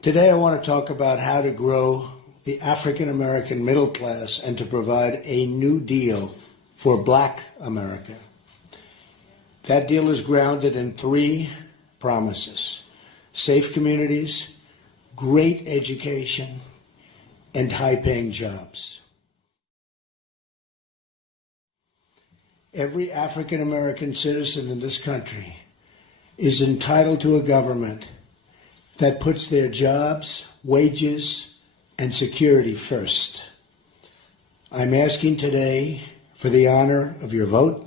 Today I want to talk about how to grow the African American middle class and to provide a new deal for Black America. That deal is grounded in three promises: safe communities, great education, and high-paying jobs. Every African American citizen in this country is entitled to a government that puts their jobs, wages, and security first. I'm asking today for the honor of your vote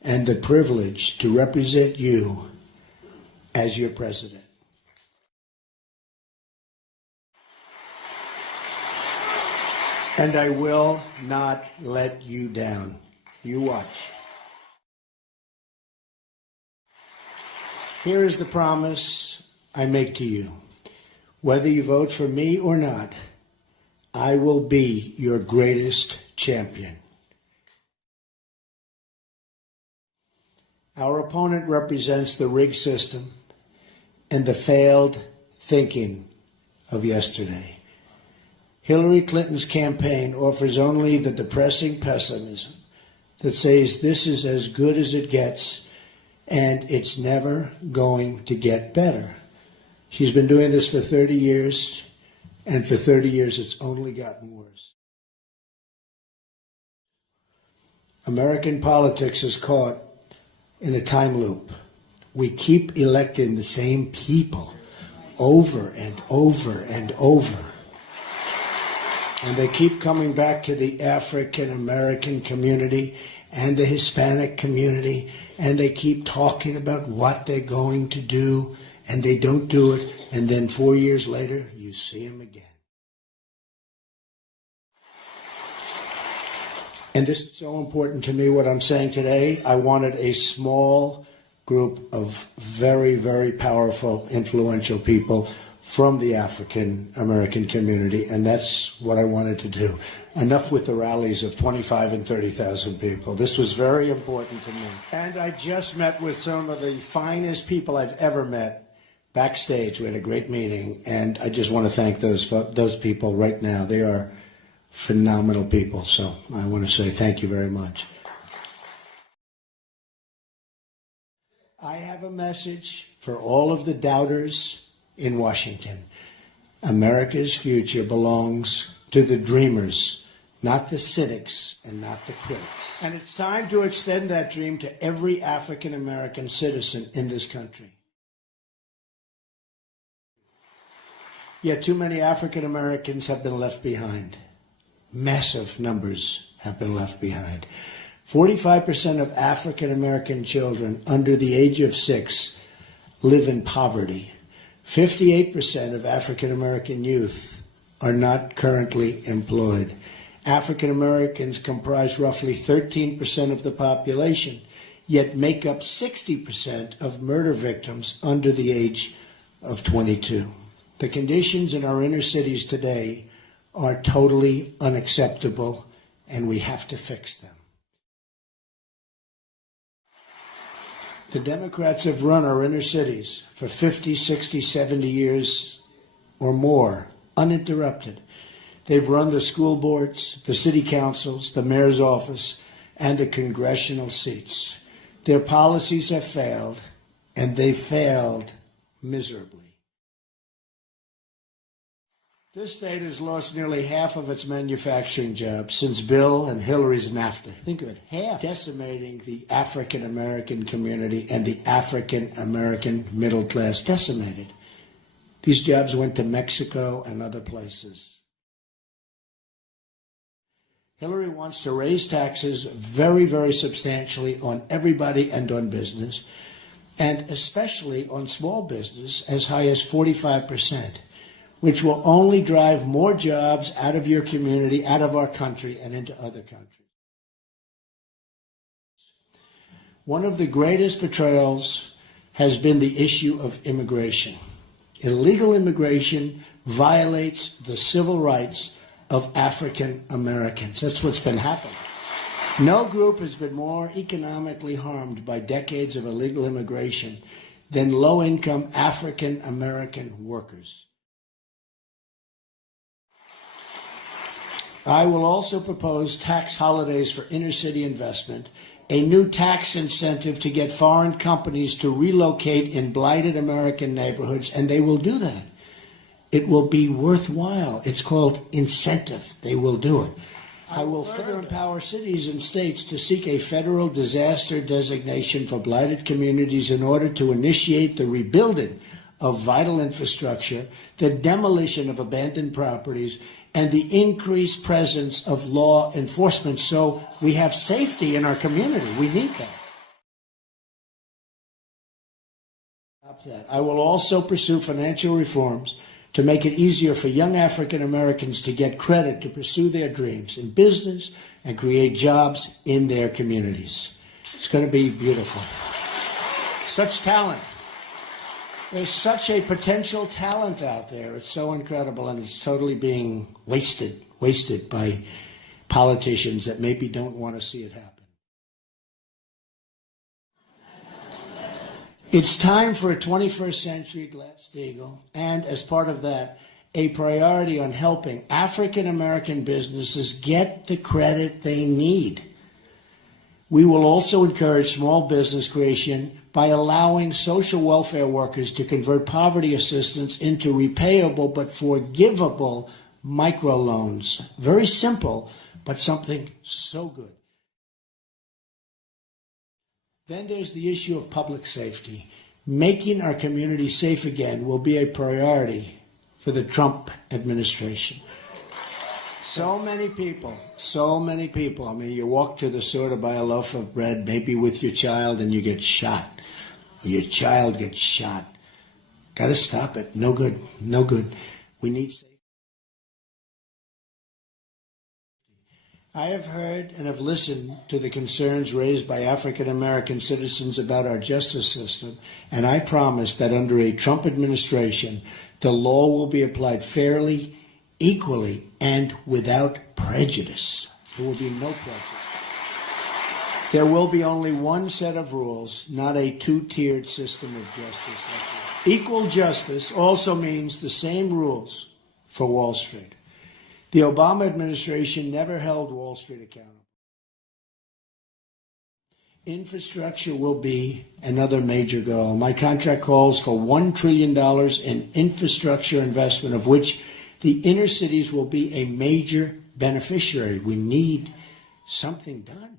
and the privilege to represent you as your president. And I will not let you down. You watch. Here is the promise I make to you. Whether you vote for me or not, I will be your greatest champion. Our opponent represents the rigged system and the failed thinking of yesterday. Hillary Clinton's campaign offers only the depressing pessimism that says this is as good as it gets and it's never going to get better. She's been doing this for 30 years, and for 30 years it's only gotten worse. American politics is caught in a time loop. We keep electing the same people over and over and over. And they keep coming back to the African American community and the Hispanic community, and they keep talking about what they're going to do, and they don't do it, and then 4 years later, you see them again. And this is so important to me, what I'm saying today. I wanted a small group of very, very powerful, influential people from the African American community, and that's what I wanted to do. Enough with the rallies of 25 and 30,000 people. This was very important to me. And I just met with some of the finest people I've ever met backstage. We had a great meeting, and I just want to thank those people right now. They are phenomenal people, so I want to say thank you very much. I have a message for all of the doubters in Washington. America's future belongs to the dreamers, not the cynics and not the critics. And it's time to extend that dream to every African American citizen in this country. Yet too many African Americans have been left behind. Massive numbers have been left behind. 45% of African American children under the age of 6 live in poverty. 58% of African American youth are not currently employed. African Americans comprise roughly 13% of the population, yet make up 60% of murder victims under the age of 22. The conditions in our inner cities today are totally unacceptable, and we have to fix them. The Democrats have run our inner cities for 50, 60, 70 years or more, uninterrupted. They've run the school boards, the city councils, the mayor's office, and the congressional seats. Their policies have failed, and they failed miserably. This state has lost nearly half of its manufacturing jobs since Bill and Hillary's NAFTA. Think of it, half. Decimating the African American community and the African American middle class, decimated. These jobs went to Mexico and other places. Hillary wants to raise taxes very, very substantially on everybody and on business, and especially on small business, as high as 45%. Which will only drive more jobs out of your community, out of our country, and into other countries. One of the greatest betrayals has been the issue of immigration. Illegal immigration violates the civil rights of African Americans. That's what's been happening. No group has been more economically harmed by decades of illegal immigration than low-income African American workers. I will also propose tax holidays for inner-city investment, a new tax incentive to get foreign companies to relocate in blighted American neighborhoods, and they will do that. It will be worthwhile. It's called incentive. They will do it. I will further empower cities and states to seek a federal disaster designation for blighted communities in order to initiate the rebuilding of vital infrastructure, the demolition of abandoned properties, and the increased presence of law enforcement so we have safety in our community. We need that. I will also pursue financial reforms to make it easier for young African Americans to get credit to pursue their dreams in business and create jobs in their communities. It's going to be beautiful. Such talent. There's such a potential talent out there. It's so incredible, and it's totally being wasted by politicians that maybe don't want to see it happen. It's time for a 21st century Glass-Steagall, and as part of that, a priority on helping African American businesses get the credit they need. We will also encourage small business creation by allowing social welfare workers to convert poverty assistance into repayable but forgivable microloans. Very simple, but something so good. Then there's the issue of public safety. Making our community safe again will be a priority for the Trump administration. So many people. I mean, you walk to the store to buy a loaf of bread, maybe with your child, and you get shot. Or your child gets shot. Got to stop it. No good. We need safety. I have heard and have listened to the concerns raised by African American citizens about our justice system, and I promise that under a Trump administration, the law will be applied fairly, equally, and without prejudice. There will be no prejudice. There will be only one set of rules, not a two-tiered system of justice. Equal justice also means the same rules for Wall Street. The Obama administration never held Wall Street accountable. Infrastructure will be another major goal. My contract calls for $1 trillion in infrastructure investment, of which the inner cities will be a major beneficiary. We need something done.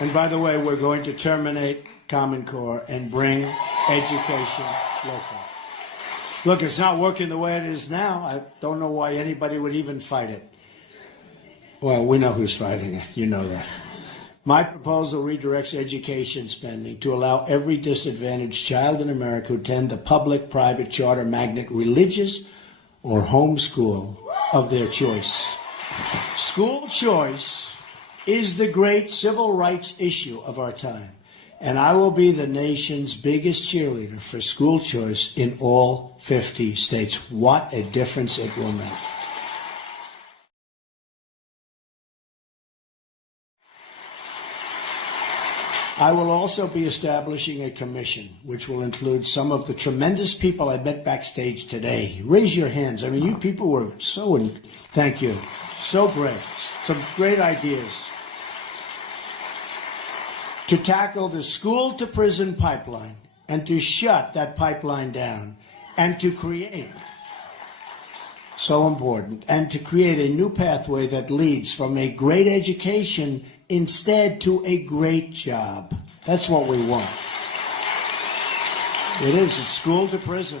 And by the way, we're going to terminate Common Core and bring education local. Look, it's not working the way it is now. I don't know why anybody would even fight it. Well, we know who's fighting it. You know that. My proposal redirects education spending to allow every disadvantaged child in America to attend the public, private, charter, magnet, religious, or home school of their choice. School choice is the great civil rights issue of our time. And I will be the nation's biggest cheerleader for school choice in all 50 states. What a difference it will make. I will also be establishing a commission, which will include some of the tremendous people I met backstage today. Raise your hands. I mean, you people were thank you. So great. Some great ideas. To tackle the school-to-prison pipeline and to shut that pipeline down and to create, so important, and to create a new pathway that leads from a great education instead to a great job. That's what we want. It is. It's school to prison.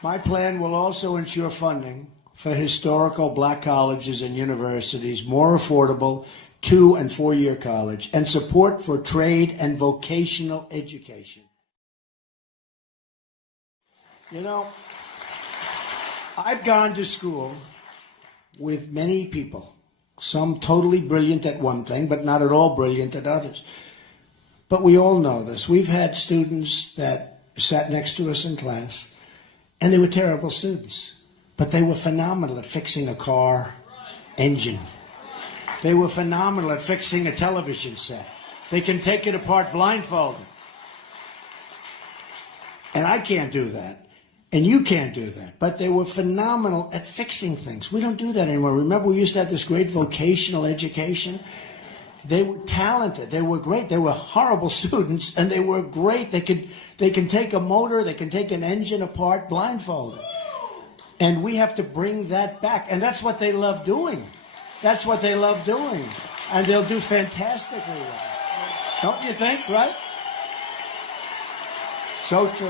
My plan will also ensure funding for historical black colleges and universities, more affordable 2- and 4-year college, and support for trade and vocational education. You know, I've gone to school with many people, some totally brilliant at one thing, but not at all brilliant at others. But we all know this. We've had students that sat next to us in class, and they were terrible students. But they were phenomenal at fixing a car engine. They were phenomenal at fixing a television set. They can take it apart blindfolded. And I can't do that. And you can't do that. But they were phenomenal at fixing things. We don't do that anymore. Remember, we used to have this great vocational education? They were talented. They were great. They were horrible students, and they were great. They can take a motor, they can take an engine apart blindfolded. And we have to bring that back. And that's what they love doing. That's what they love doing. And they'll do fantastically with it. Don't you think, right? So true.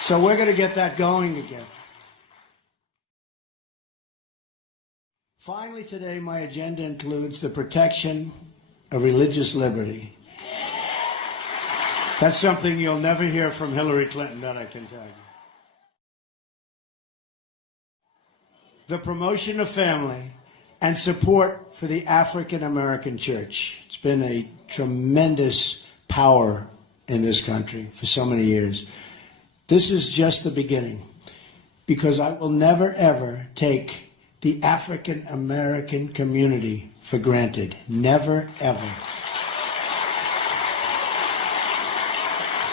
So we're going to get that going again. Finally today, my agenda includes the protection of religious liberty. That's something you'll never hear from Hillary Clinton, that I can tell you. The promotion of family and support for the African American church. It's been a tremendous power in this country for so many years. This is just the beginning, because I will never, ever take the African American community for granted. Never, ever.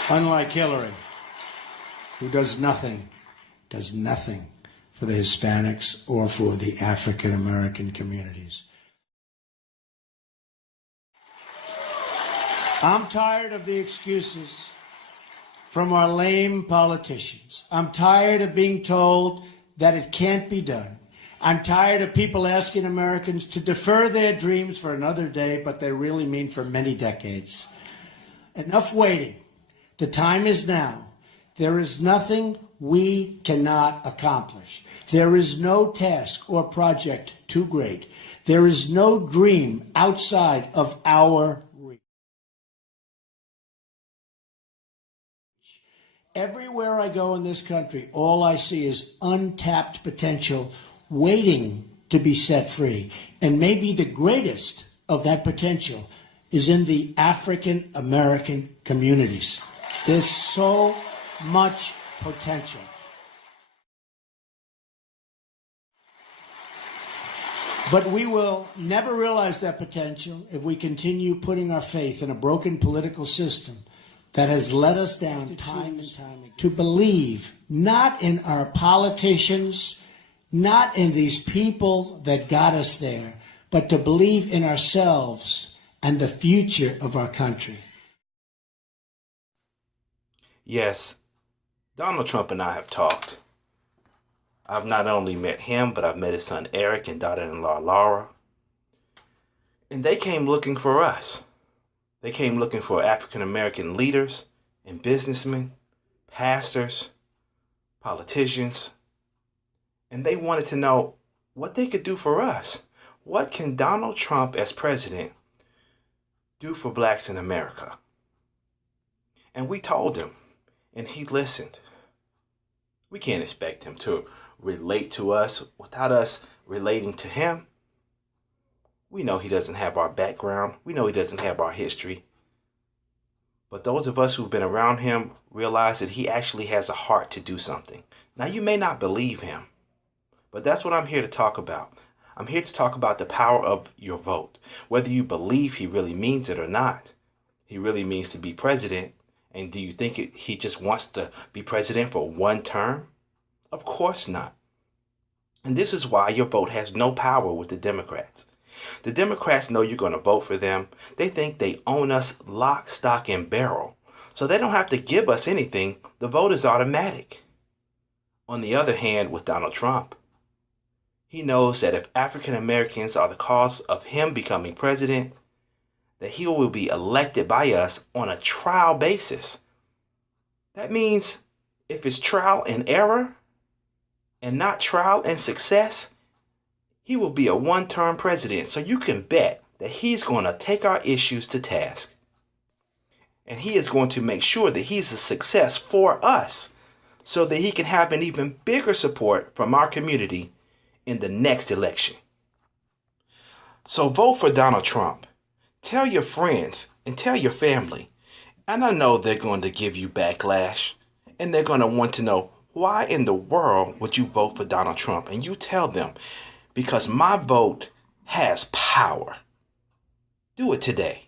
Unlike Hillary, who does nothing for the Hispanics or for the African American communities. I'm tired of the excuses from our lame politicians. I'm tired of being told that it can't be done. I'm tired of people asking Americans to defer their dreams for another day, but they really mean for many decades. Enough waiting. The time is now. There is nothing we cannot accomplish. There is no task or project too great. There is no dream outside of our reach. Everywhere I go in this country, all I see is untapped potential waiting to be set free. And maybe the greatest of that potential is in the African American communities. There's so much potential. But we will never realize that potential if we continue putting our faith in a broken political system that has let us down time and time again. To believe not in our politicians, not in these people that got us there, but to believe in ourselves and the future of our country. Yes, Donald Trump and I have talked. I've not only met him, but I've met his son Eric and daughter-in-law Laura. And they came looking for us. They came looking for African-American leaders and businessmen, pastors, politicians. And they wanted to know what they could do for us. What can Donald Trump as president do for blacks in America? And we told him, and he listened. We can't expect him to relate to us without us relating to him. We know he doesn't have our background. We know he doesn't have our history. But those of us who've been around him realize that he actually has a heart to do something. Now, you may not believe him, but that's what I'm here to talk about. I'm here to talk about the power of your vote. Whether you believe he really means it or not, he really means to be president. And do you think he just wants to be president for one term? Of course not. And this is why your vote has no power with the Democrats. The Democrats know you're going to vote for them. They think they own us lock, stock, and barrel. So they don't have to give us anything. The vote is automatic. On the other hand, with Donald Trump, he knows that if African Americans are the cause of him becoming president, that he will be elected by us on a trial basis. That means if it's trial and error and not trial and success, he will be a one-term president. So you can bet that he's going to take our issues to task. And he is going to make sure that he's a success for us so that he can have an even bigger support from our community in the next election. So vote for Donald Trump. Tell your friends and tell your family. And I know they're going to give you backlash. And they're going to want to know, why in the world would you vote for Donald Trump? And you tell them, because my vote has power. Do it today.